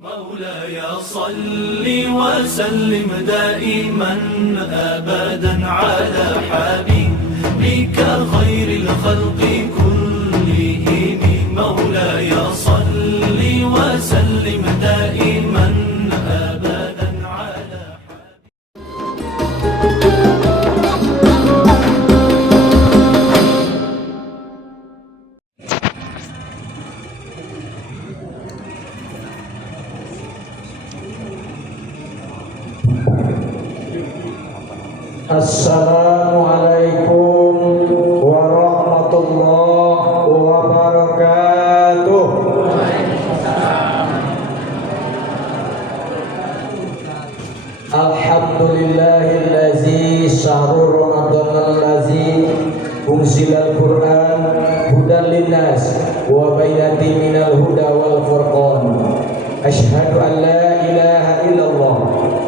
مولاي صل وسلم دائما أبدا على حبيبك خير الخلق كلهم. مولاي صل وسلم دائما أبدا على Assalamualaikum warahmatullahi wabarakatuh. Alhamdulillahillazi syahrul ramadhanal ladzi unzilal Qur'an hudan linnas wa bayyinatin minal huda wal furqan. Asyhadu an la ilaha illallah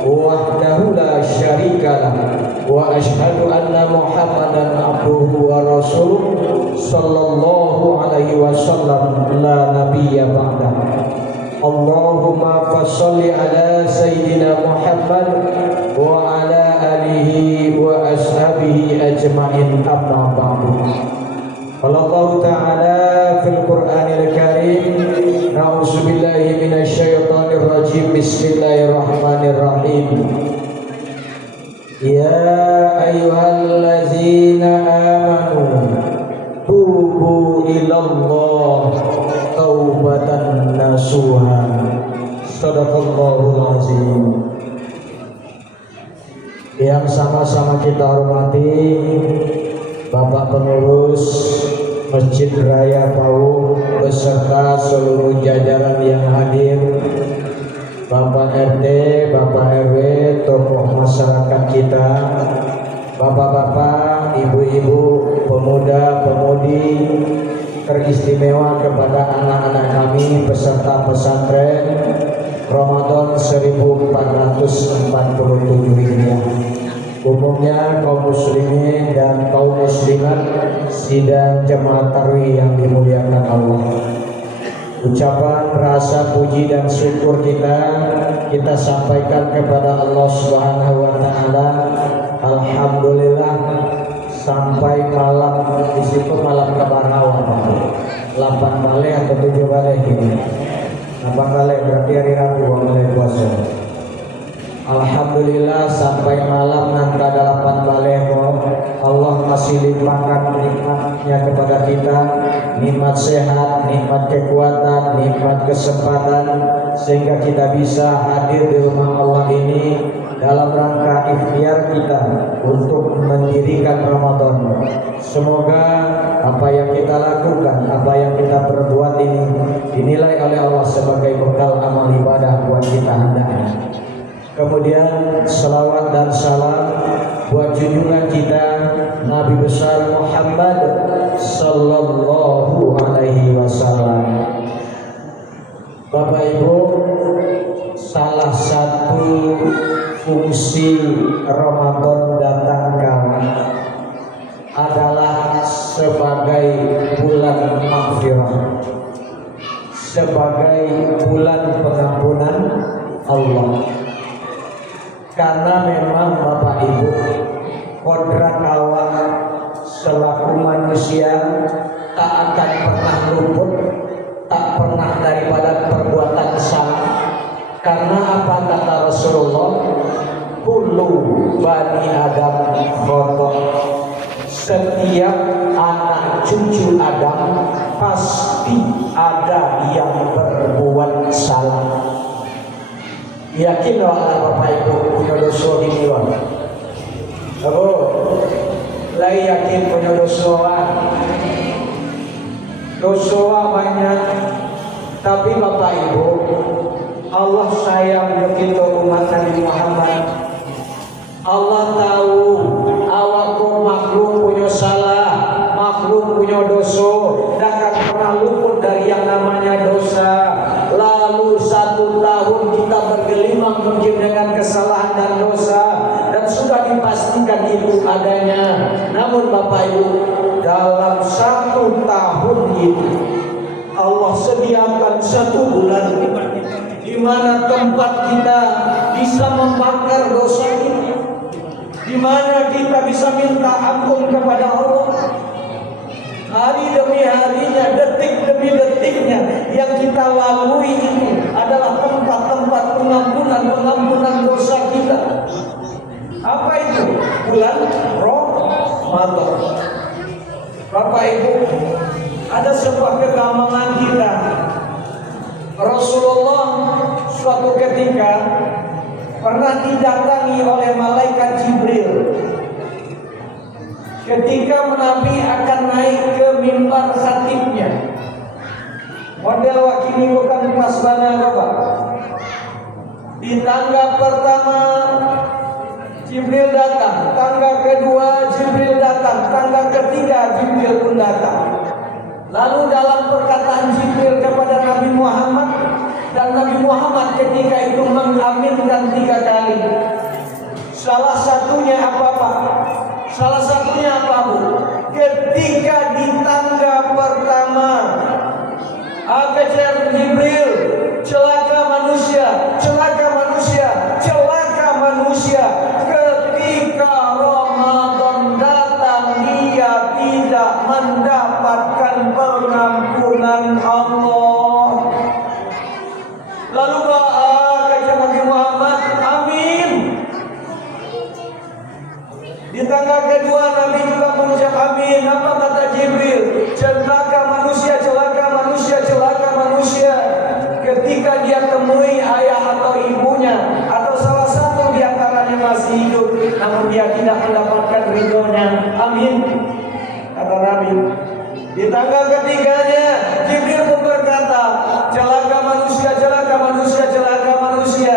wahdahu la syarikalah wa asyhadu anna Muhammadan abduhu wa rasuluh sallallahu alaihi wasallam la nabiyya ba'da. Allahumma fasholli ala sayyidina Muhammad wa ala alihi wa ashabihi ajma'in amma ba'du. Allah Ta'ala fil Qur'anil Karim, na'udzubillahi minasyaitonir rajim, bismillahirrahmanirrahim. Ya ayyuhallazina amanu tubu ilallah taubatan nasuha. Shadaqallahul azim. Yang sama-sama kita hormati Bapak Pengurus Masjid Raya Pau beserta seluruh jajaran yang hadir, Bapak RT, Bapak RW, tokoh masyarakat kita, Bapak-bapak, ibu-ibu, pemuda-pemudi, teristimewa kepada anak-anak kami peserta pesantren Ramadan 1447 Hijriah. Umumnya kaum muslimin dan kaum muslimat sidang jemaat tarawih yang dimuliakan Allah. Ucapan rasa puji dan syukur kita sampaikan kepada Allah Subhanahu wa taala. Alhamdulillah sampai malam di situ malam kemarau 8 balik atau 7 balik ini. 8 balik berarti hari Rabu mulai puasa. Alhamdulillah sampai malam nangka 8 balik Allah masih limpahkan nikmatnya kepada kita, nikmat sehat, nikmat kekuatan, nikmat kesempatan, sehingga kita bisa hadir di rumah Allah ini dalam rangka ikhtiar kita untuk mendirikan Ramadan. Semoga apa yang kita lakukan, apa yang kita perbuat ini dinilai oleh Allah sebagai bekal amal ibadah buat kita hendaknya. Kemudian salawat dan salam buat junjungan kita Nabi besar Muhammad sallallahu alaihi wasallam. Bapak Ibu, salah satu fungsi Ramadan datangkan adalah sebagai bulan maghfirah, sebagai bulan pengampunan Allah. Karena memang Bapak Ibu, kodrat awak selaku manusia tak akan pernah luput, tak pernah daripada perbuatan salah. Karena apa kata Rasulullah? Kullu bani Adam khata'. Setiap anak cucu Adam pasti ada yang berbuat salah. Yakin lah Bapak Ibu punya dosa di luar. Apa? Lai yakin punya dosa. Dosa banyak. Tapi Bapak Ibu, Allah sayang kita umat Nabi Muhammad. Allah tahu awakku makhluk punya salah, makhluk punya dosa, dan akan pernah luput dari yang namanya dosa. Lalu 1 tahun kita bergelimang mungkin dengan kesalahan dan dosa, dan sudah dipastikan itu adanya. Namun Bapak Ibu, dalam 1 tahun itu Allah sediakan 1 bulan di mana tempat kita bisa membakar dosa kita, di mana kita bisa minta ampun kepada Allah. Hari demi harinya, detik demi detiknya yang kita lalui ini adalah tempat-tempat pengampunan dosa kita. Apa itu? Bulan Ramadan. Bapak Ibu, ada sebuah kegamangan kita. Rasulullah suatu ketika pernah didatangi oleh malaikat Jibril. Ketika Nabi akan naik ke mimbar khatibnya, model wakini bukan pasbana Bapak. Di tangga pertama Jibril datang, tangga kedua Jibril datang, tangga ketiga Jibril pun datang. Lalu dalam perkataan Jibril kepada Nabi Muhammad, dan Nabi Muhammad ketika itu mengaminkan 3 kali. Salah satunya apa Pak? Salah satunya apa Bu? Ketika di tangga pertama, kejar Jibril, celaka manusia, celaka manusia, celaka manusia. Ketika Ramadan datang, dia tidak mendapatkan pengampunan Allah. Lalu kata Nabi Muhammad, amin. Di tangga kedua Nabi juga mengucap amin. Apa kata Jibril? Celaka manusia, celaka manusia, celaka manusia. Ketika dia temui ayah atau ibunya, atau salah satu di antaranya masih hidup, namun dia tidak mendapatkan ridhonya, amin. Kata Nabi. Di tangga ketiganya Jibril pun berkata, celaka manusia, celaka manusia, celaka manusia.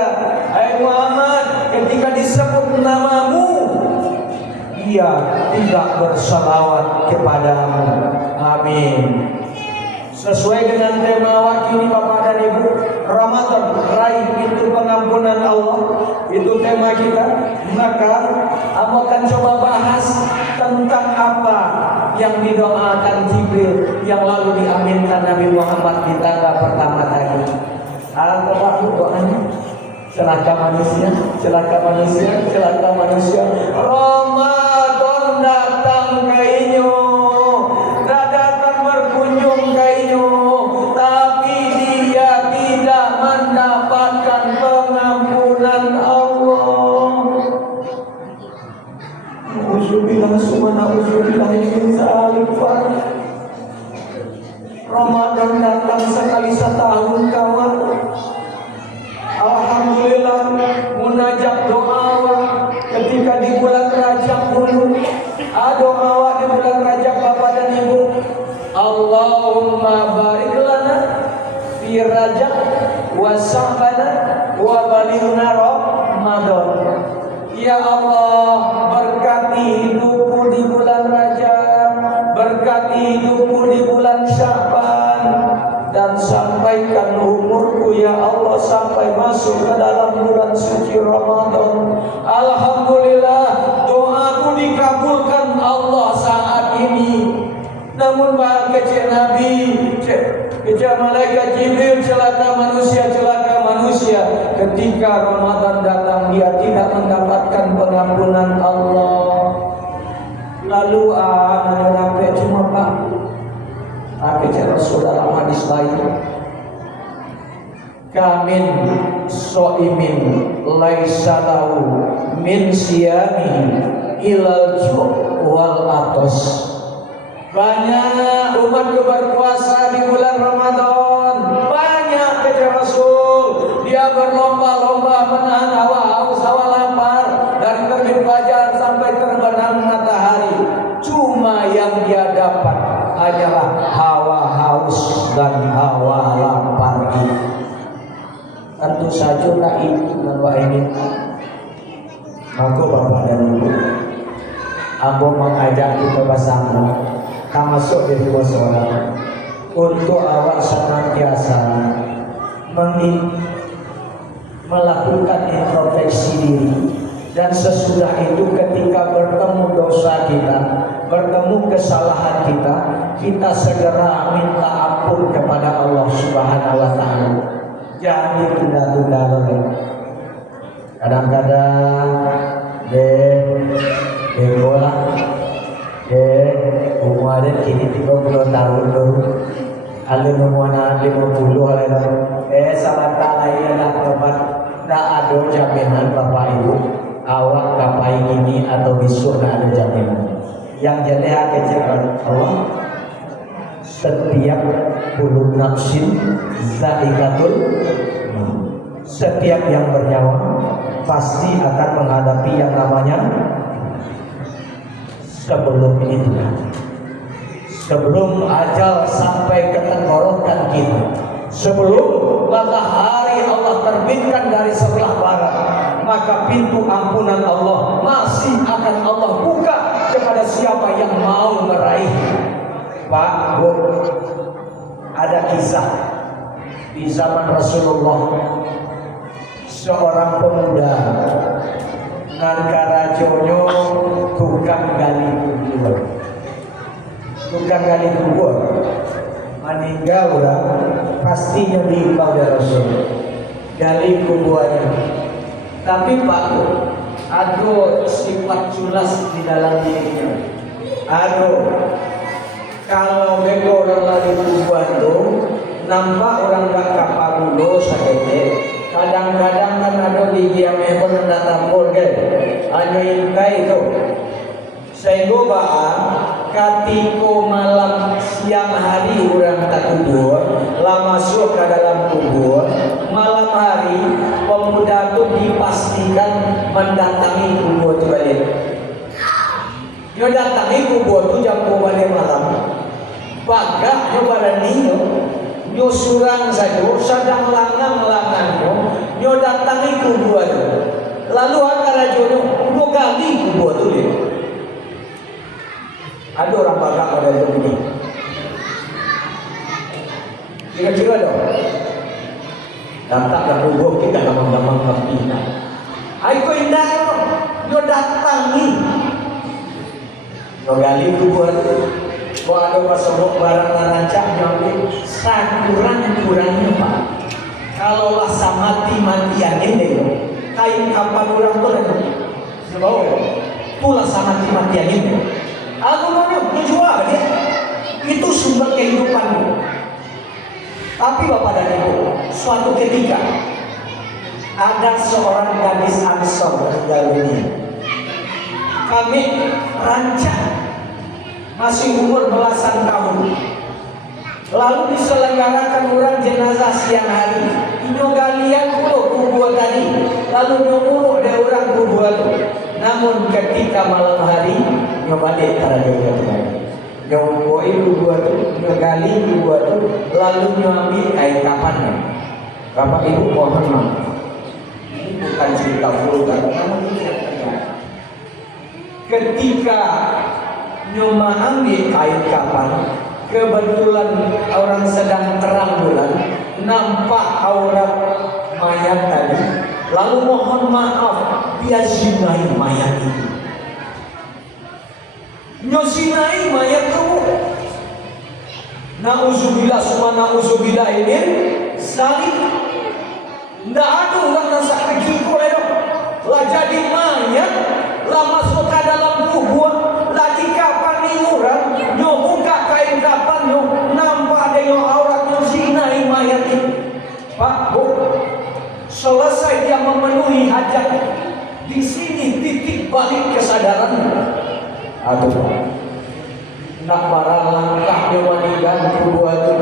Hai Muhammad, ketika disebut namamu, dia tidak bersalawat kepadamu, amin. Sesuai dengan tema wakini Bapak dan Ibu, Ramadan, raih pintu pengampunan Allah, itu tema kita. Maka aku akan coba bahas tentang apa yang didoakan Jibril yang lalu diaminkan Nabi Muhammad di tangga pertama tadi. Apa doanya? Celaka manusia, celaka manusia, celaka manusia. Ramadan datang kainyo, datang berkunjung kainyo, tapi dia tidak mendapatkan pengampunan Allah. Uzubillah summa uzubillah min zalik. Ramadan datang sekali setahun kawan. Alhamdulillah munajat doa ketika di bulan Rajab dulu. Doa di bulan Rajab Bapak dan Ibu. Allahumma barik lana fi Rajab wa Sya'ban wa balighna Ramadan. Ya Allah, berkati hidupku di bulan Rajab, berkati hidupku di bulan Sya'ban, dan sampaikan umurku ya Allah sampai masuk ke dalam bulan suci Ramadan. Alhamdulillah, doaku dikabulkan Allah saat ini. Namun kecil Nabi, kecil malaikat Jibril, celaka manusia, celaka manusia. Ketika Ramadan datang, dia tidak mendapatkan pengampunan Allah. Lalu sampai cuma Pak, bicara saudara hadis lain, kamin so'imin laisa lahu min siyamihi ilal ju' wal atos. Banyak umat berpuasa di bulan Ramadan, banyak kata Rasul, dia berlomba-lomba menahan hawa haus, hawa lapar dari terbit fajar sampai terbenam matahari. Cuma yang dia dapat hanyalah hawa haus dan hawa lapar ini. Tentu saja itu bahwa ini. Maka Bapak dan Ibu, aku mengajak kita bersama, termasuk di rumah seorang, untuk awak senantiasa melakukan introspeksi diri. Dan sesudah itu ketika bertemu dosa kita, bertemu kesalahan kita, kita segera minta ampun kepada Allah Subhanahu wa Ta'ala. Jadi tunda-tunda lagi. Kadang-kadang bola umur kini 30 tahun dulu. Ada umurnya 50 ada. Sahabat lain ada obat. Tak ada jaminan bapak ibu. Awak kapai ini atau besok tak ada jaminan. Yang jadi hakikat Allah. Setiap bulu nafsin zaikatul, setiap yang bernyawa pasti akan menghadapi yang namanya sebelum itu, sebelum ajal sampai ke tenggorokan kita, sebelum matahari Allah terbitkan dari sebelah barat, maka pintu ampunan Allah masih akan Allah buka kepada siapa yang mau meraih. Pak, Bu, ada kisah di zaman Rasulullah. Seorang pemuda Nangkarajonyo tukang gali kubur. Tukang gali kubur meninggal udah pastinya diimbau dari Rasul. Gali kuburannya. Tapi Pak, ada sifat culas di dalam dirinya. Kalau bego orang lagi kuburan tuh nampak orang gak kapagulo sakitnya. Kadang-kadang kan ada di diam ekor datang polgel. Hanya intai itu. Sehingga baan katiko malam siang hari orang tak kubur, lah masuk ke dalam kubur. Malam hari pemuda itu dipastikan mendatangi kubur itu balik. Dia datangi kubur itu jam 2 malam. Bagak dia barani dia surang saja, sedang langang-langannya, dia datangi kubur itu. Lalu antara jodoh, dia gali kubur itu dia. Ada orang bagak pada itu ini. Kira-kira dong. Datang ke kubur kita gampang-gampang berpindah. Ayo indah dong, dia datangi. Gali kubur bahwa ada pasok barang rancak yang sakurang-kurangnya Pak. Kalau lah mati-matian ini kain kapan orang tu kan sebab pula mati-matian ini aku mau menjual dia itu sumber kehidupanmu. Tapi Bapak dan Ibu, suatu ketika ada seorang gadis Ansor meninggal dunia. Kami rancak masih umur belasan tahun. Lalu diselenggarakan orang jenazah siang hari. Inyo galian puluh kubur tadi. Lalu nyomuruk dari orang kubur itu. Namun ketika malam hari nyo balik cara dia tadi. Nyo buat kubur itu, nyo gali kubur itu, lalu nyo ambil kain kapannya. Bapak Ibu mohon maaf. Ini bukan cerita vulgar, namun ini yang terjadi. Ketika nyoma ambil kain kapan, kebetulan orang sedang terang bulan, nampak aurat mayat tadi. Lalu mohon maaf, dia zinai mayat itu. Nyosinai mayat kamu. Nauzubillah summa nauzubillah ini saling. Nggak ada orang nasa hakiko itu. Lah jadi mayat, lah masuk ke dalam kubur, lagi kapan nih orang, nyo buka kain kapan nyo, nampak ada nyo aurat nyo zinai mayat itu. Pak, Bu, selesai dia memenuhi hajat, di sini titik balik kesadaran. Aduh, nak barang langkah dia meninggal kubur itu.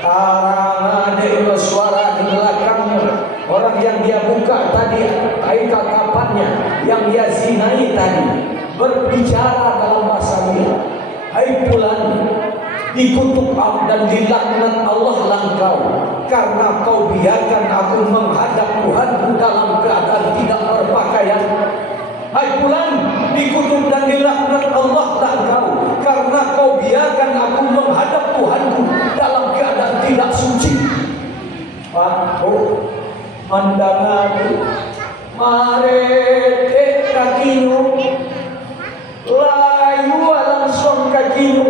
Karang ada suara di belakangnya. Orang yang dia buka tadi kain kapannya, yang dia zinai tadi, berbicara dalam bahasa dia. Hai pulan, dikutuk dan dilaknat Allah langkau, karena kau biarkan aku menghadap Tuhanku dalam keadaan tidak berpakaian. Hai pulan, dikutuk dan dilaknat Allah langkau, karena kau biarkan aku menghadap Tuhanku dalam keadaan tidak suci. Pak, mandangan marete kakimu layu langsung kakimu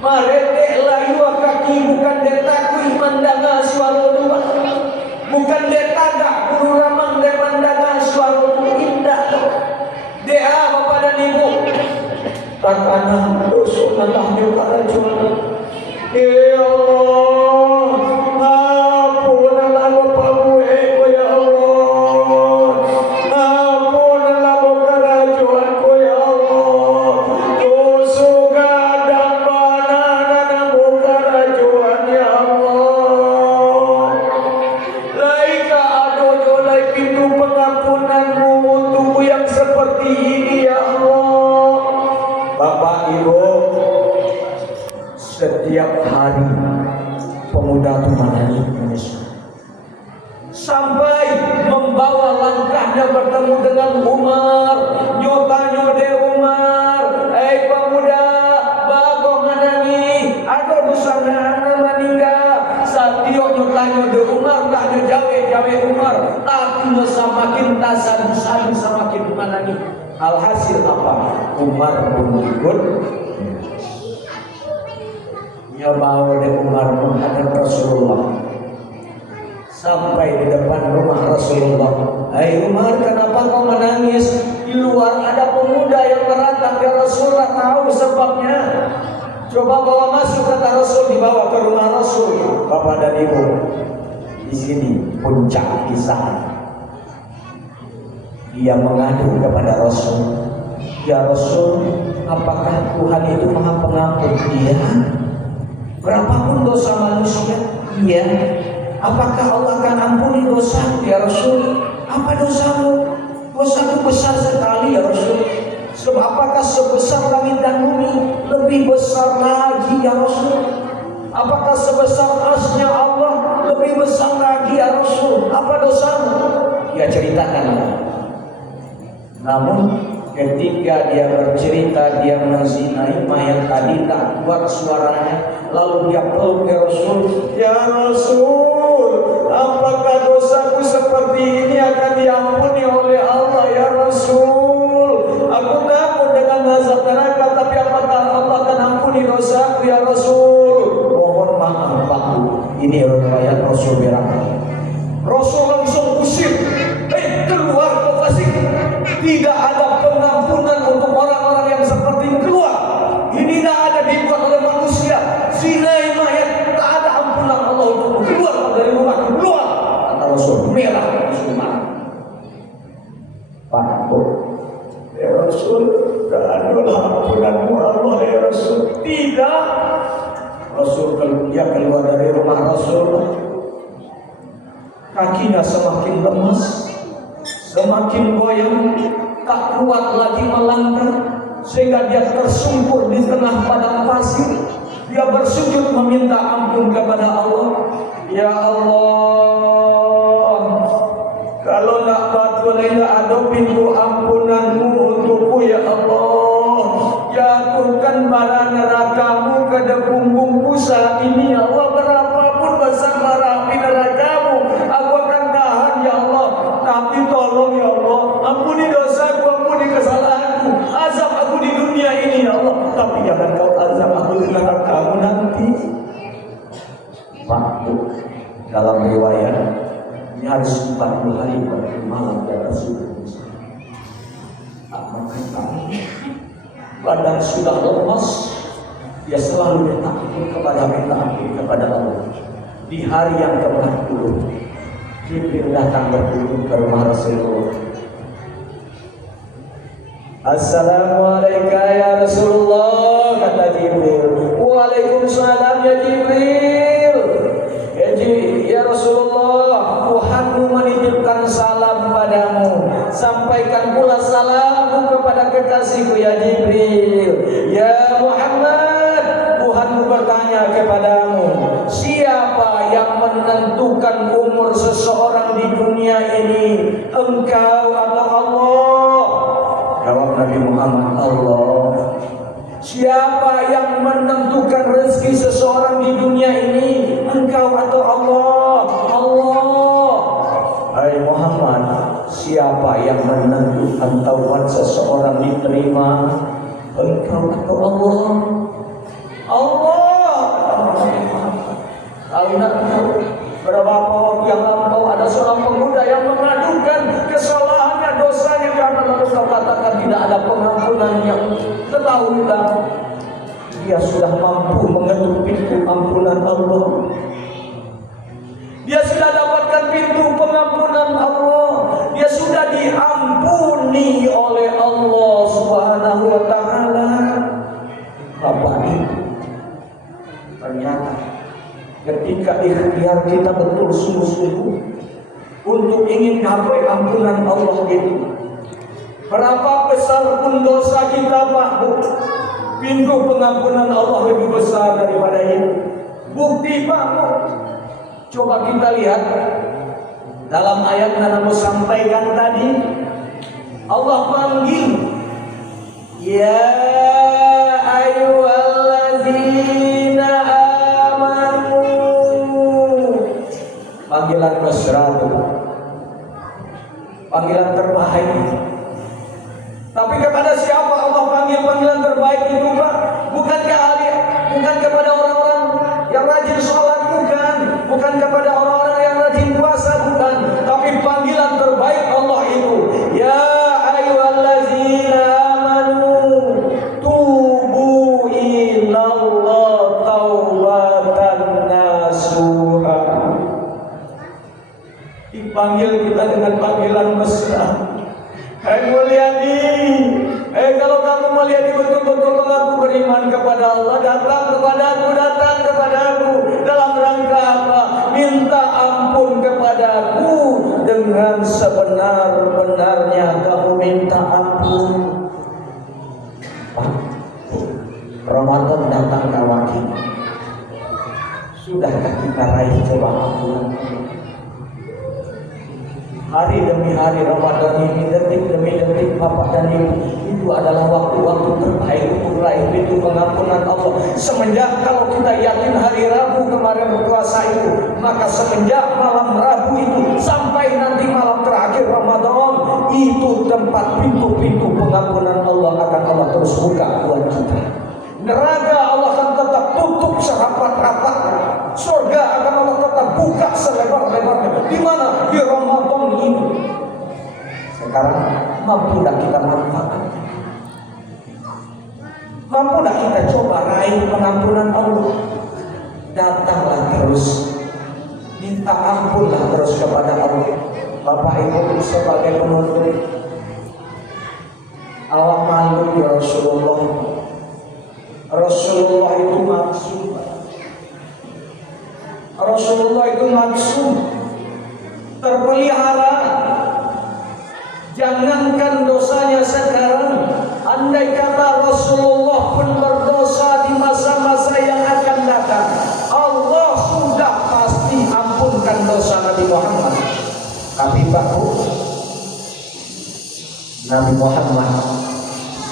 marete layu kaki bukan detakui mandangan suara dua dia tagak kudu ramang dan pandangan suara indah. Dia bapak dan ibu. Tak anak dosa Allah juga rajuan. Ya Allah, ampunlah bapak gue ya Allah. Ampunlah bapak rajuan ya Allah. Dosa gadang banana bapak rajuan ya Allah. Laika adojo lai pintu pengampunanmu untukku yang seperti ini ya Allah. Bapak Ibu, setiap hari pemuda itu menangis sampai membawa langkahnya bertemu dengan Umar. Nyotanya de Umar, pemuda, bago menangi, ada busana meninggal. Satio nyotanya de Umar, tak jawe Umar, tapi semakin tasan semakin menangi. Alhasil apa? Umar pun ikut. Ya bawa de Umar menghadap Rasulullah. Sampai di depan rumah Rasulullah. Hai Umar, kenapa kau menangis? Di luar ada pemuda yang meratap. Ya Rasulullah, tahu sebabnya. Coba bawa masuk, kata Rasul, dibawa ke rumah Rasul. Bapak dan Ibu, di sini puncak kisah. Dia mengadu kepada Rasul. Ya Rasul, apakah Tuhan itu Maha Pengampun? Iya. Berapapun dosa manusia, iya. Apakah Allah akan ampuni dosa? Ya Rasul, apa dosamu? Dosamu besar sekali ya Rasul. Sebab apakah sebesar langit dan bumi? Lebih besar lagi ya Rasul. Apakah sebesar arsy-Nya Allah? Lebih besar lagi ya Rasul. Apa dosamu? Dia ceritakan. Namun ketika dia bercerita, dia menzinai mayat tadi, tak kuat suaranya. Lalu dia peluk ke Rasul. Ya Rasul, apakah dosaku seperti ini akan diampuni oleh Allah ya Rasul? Aku takut dengan azab neraka, tapi apakah Allah akan ampuni dosaku ya Rasul? Mohon maaf Pak. Ini riwayat Rasul bilang. Rasul langsung usir. Keluar ke fasik. Tidak ada pengampunan untuk orang-orang yang seperti ini. Keluar. Ini tidak ada dibuat oleh manusia. Zinai mayat, tak ada ampunan Allah untuk keluar dari rumah. Keluar. Kata Rasul. Merah Rasul marah. Pak, ya Rasul, tak ada ampunanmu Allah ya Rasul. Tidak. Rasul dia keluar dari rumah Rasul. Kakinya semakin lemas, semakin goyang, tak kuat lagi melangkah, sehingga dia tersungkur di tengah padang pasir. Dia bersujud meminta ampun kepada Allah. Ya Allah, kalau nak betul tidak ada pintu ampunanmu untukku ya Allah. Jatuhkan bara nerakamu ke punggung saat ini ya Allah. Berapapun besar bara api nerakamu, aku akan tahan ya Allah. Tapi tolong ya Allah, ampuni dosaku, ampuni kesalahanku, azab aku di dunia ini ya Allah. Tapi jangan kau azab aku di nerakamu nanti. Waktu dalam riwayat ini harus 40 hari 40 malam di atas surga. Tak makan badan sudah lemas, dia selalu minta ampun kepada Allah. Di hari yang ke-40, Jibril datang berkunjung ke rumah Rasulullah. Assalamualaikum ya Rasulullah, kata Jibril. Waalaikumsalam ya Jibril. Ya Rasulullah, Tuhanmu menitipkan salam padamu. Sampaikan pula salammu kepada kekasihku ya Jibril. Ya Muhammad, Tuhanmu bertanya kepadamu, siapa yang menentukan umur seseorang di dunia ini? Engkau atau Allah? Jawab Nabi Muhammad, Allah. Siapa yang menentukan rezeki seseorang di dunia ini? Engkau atau Allah? Allah. Hai Muhammad, siapa yang menentukan taubat seseorang diterima? Engkau atau Allah? Allah. Tahu nak beberapa waktu yang lampau ada seorang pemuda yang mengadukan kesalahannya, dosanya, karena lalu kau katakan tidak ada pengampunannya. Ketahuilah, dia sudah mampu mengetuk pintu ampunan Allah. Dia sudah dapatkan pintu pengampunan Allah. Dia sudah diampuni oleh Allah Subhanahu wa Ta'ala. Bapak Ibu, ternyata ketika ikhtiar kita betul sungguh-sungguh untuk ingin capai ampunan Allah itu, berapa besar pun dosa kita, Pak Bu, pintu pengampunan Allah lebih besar daripada itu. Bukti, Pak Bu, coba kita lihat dalam ayat yang Nabi sampaikan tadi. Allah panggil, ya ayyuhalladzina amanu. Panggilan mesra itu, panggilan terbaik. Tapi kepada siapa Allah panggil panggilan terbaik itu, Pak? Bukan kepada orang-orang yang rajin sholat, bukan kepada orang-orang yang rajin puasa, bukan. Tapi panggilan terbaik Allah itu, ya ayyuhalladzina amanu tubu ilallah taubatan nasuha. Dipanggil kita dengan panggilan mesra. Hai mulyadi, kalau kamu mulyadi betul-betul mengaku beriman kepada Allah, datang kepadaku dalam rangka apa? Minta ampun kepadaku. Dengan sebenar-benarnya kamu minta ampun. Ramadan datang kawan kita, sudahkah kita raih coba ampunan? Hari demi hari Ramadan ini, detik demi detik, Bapak dan Ibu, itu adalah waktu-waktu terbaik untuk raih pintu pengampunan Allah. Semenjak, kalau kita yakin hari Rabu kemarin berpuasa itu, maka semenjak malam Rabu itu sampai nanti malam terakhir Ramadan, itu tempat pintu-pintu pengampunan Allah akan Allah terus buka buat kita. Neraka Allah akan tetap tutup serapat-rapat. Surga akan Allah tetap buka selebar-lebarnya. Di mana? Di Ramadan ini. Sekarang mampulah kita manfaatkan? Mampulah kita coba raih pengampunan Allah? Datanglah terus, minta ampunlah terus kepada Allah. Bapak Ibu sebagai penutup, awak malu ya Rasulullah. Rasulullah itu maksum. Rasulullah itu maksum, terpelihara. Jangankan dosanya sekarang, andai kata Rasulullah pun berdosa di masa-masa yang akan datang, Allah sudah pasti ampunkan dosa Nabi Muhammad. Tapi Pak Bu, Nabi Muhammad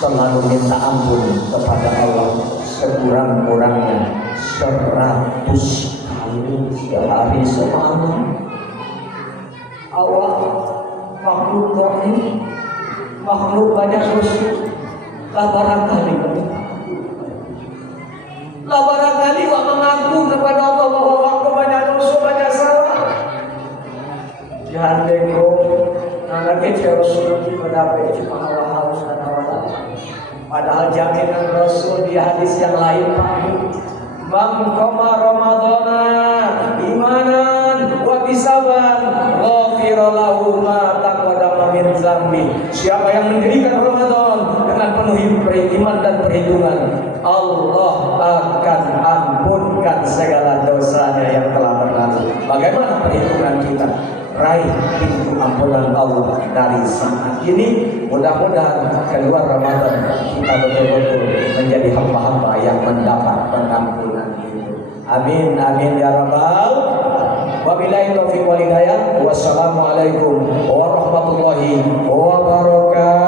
selalu minta ampun kepada Allah sekurang-kurangnya 100 kali sehari semalam. Allah makhluk ini, makhluk banyak dosa. Lah barangkali wak mengaku kepada Allah bahwa waktu banyak dosa, banyak salah. Jangan dengko, anak kecil Rasul mendapat cuma hal-hal sadawala. Padahal jaminan Rasul di hadis yang lain, man qama ramadhana imanan wa hisaban ghafira lahu ma taqaddama min dzambi. Siapa yang mendirikan Ramadan dengan penuh iman dan perhitungan, Allah akan ampunkan segala dosanya yang telah berlalu. Bagaimana perhitungan kita? Raih pintu ampunan Allah dari saat ini. Mudah-mudahan keluar Ramadan kita betul-betul menjadi hamba-hamba yang mendapat pengampunan itu. Amin, amin ya rabbal. Wabillahi taufiq wal hidayah. Wassalamualaikum warahmatullahi wabarakatuh.